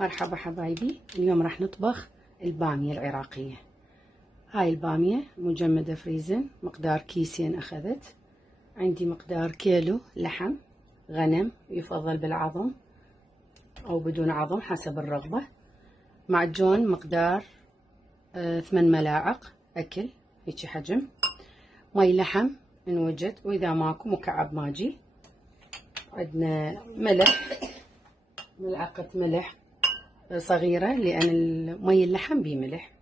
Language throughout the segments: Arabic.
مرحبا حبايبي، اليوم راح نطبخ البامية العراقية. هاي البامية مجمدة فريزن، مقدار كيسين أخذت. عندي مقدار كيلو لحم غنم، يفضل بالعظم أو بدون عظم حسب الرغبة. معجون مقدار 8 ملاعق أكل، هيجي حجم. مي لحم إن وجد، وإذا ماكو مكعب ماجي. عندنا ملح، ملعقة ملح صغيرة لأن مي اللحم بيه ملح.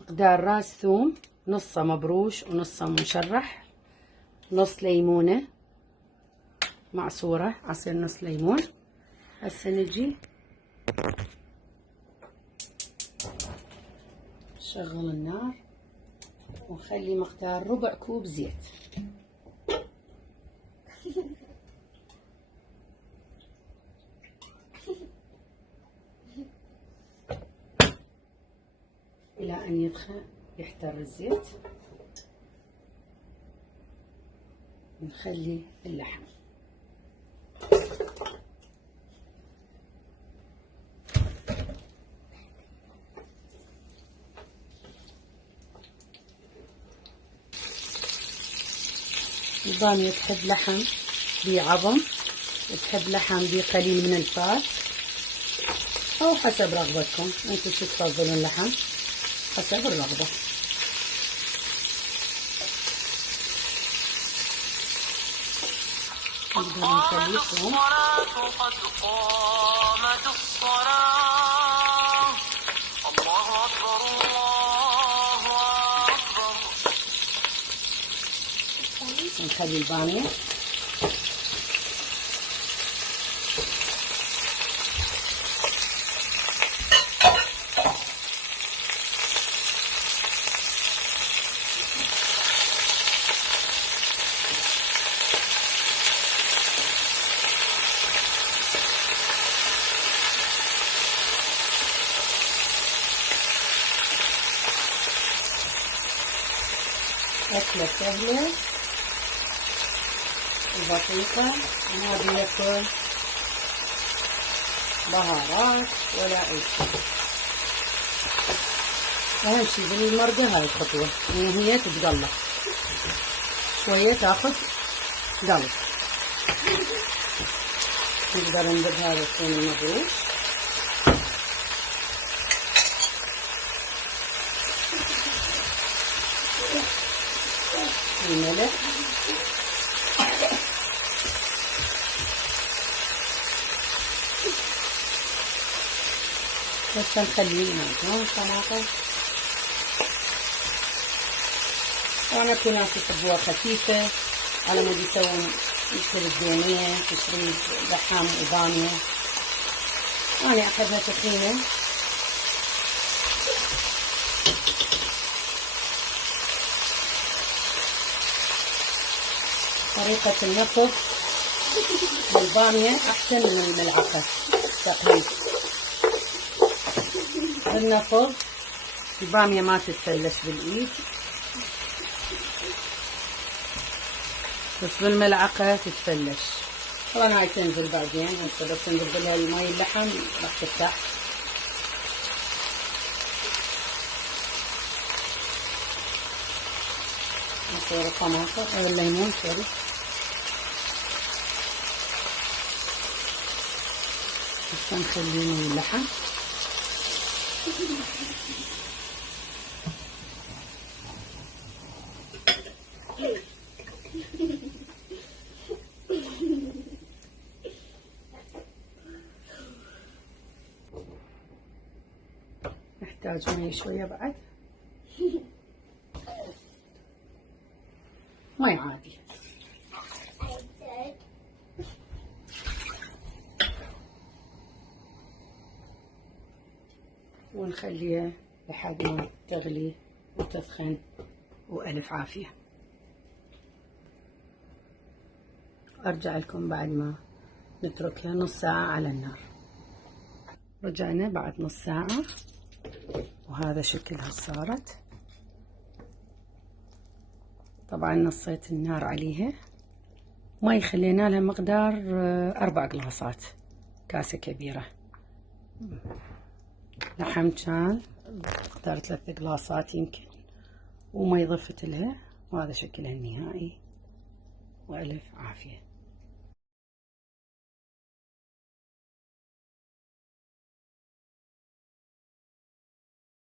مقدار راس ثوم، نصه مبروش ونصه مشرح. نص ليمونة معصورة، عصير نص ليمون. هسه نجي نشغل النار ونخلي مقدار ربع كوب زيت. إلى أن يحتر الزيت. نخلي اللحم. البامية تحب لحم بعظم، تحب لحم بقليل من الفات، أو حسب رغبتكم انتم شو تفضلون، اللحم حسب الرغبة. قامت الصلاة قد قامت الصلاة، الله أكبر الله أكبر. نخلي البامية أكلة سهلة وبسيطة، ما بيها كل بهارات ولا أي شيء. أهم شي بالمرقة هاي الخطوة، إن هي تتقلب شوية، تاخذ قلب. نقدر نضرب هذا الثوم المبروش، الملح، بس نخليه معجون طماطم. وانا في ناس يحبوها خفيفة على مود يسوون مثل الدونية، تشريب لحم وبامية. انا احبها تخينة. طريقة النفض للبامية احسن من الملعقة تقريبا. بالنفض البامية ما تتفلش بالايد، بس بالملعقة تتفلش. طبعا هاي تنزل بعدين، هسه بس نضيف لها المي اللحم راح تفتح. نصير الطماطم او الليمون سوري. هسه نخلي مي اللحم. نحتاج مي شوية بعد، مي عادي. ونخليها لحد ما تغلي وتسخن، وألف عافية. أرجع لكم بعد ما نتركها نص ساعة على النار. رجعنا بعد نص ساعة وهذا شكلها صارت. طبعا نصيت النار عليها. مي خلينا لها مقدار 4 قلاصات، كاسة كبيرة. لحم كان مقدار 3 قلاصات يمكن، ومي ضفت لها، وهذا شكلها النهائي، وألف عافية.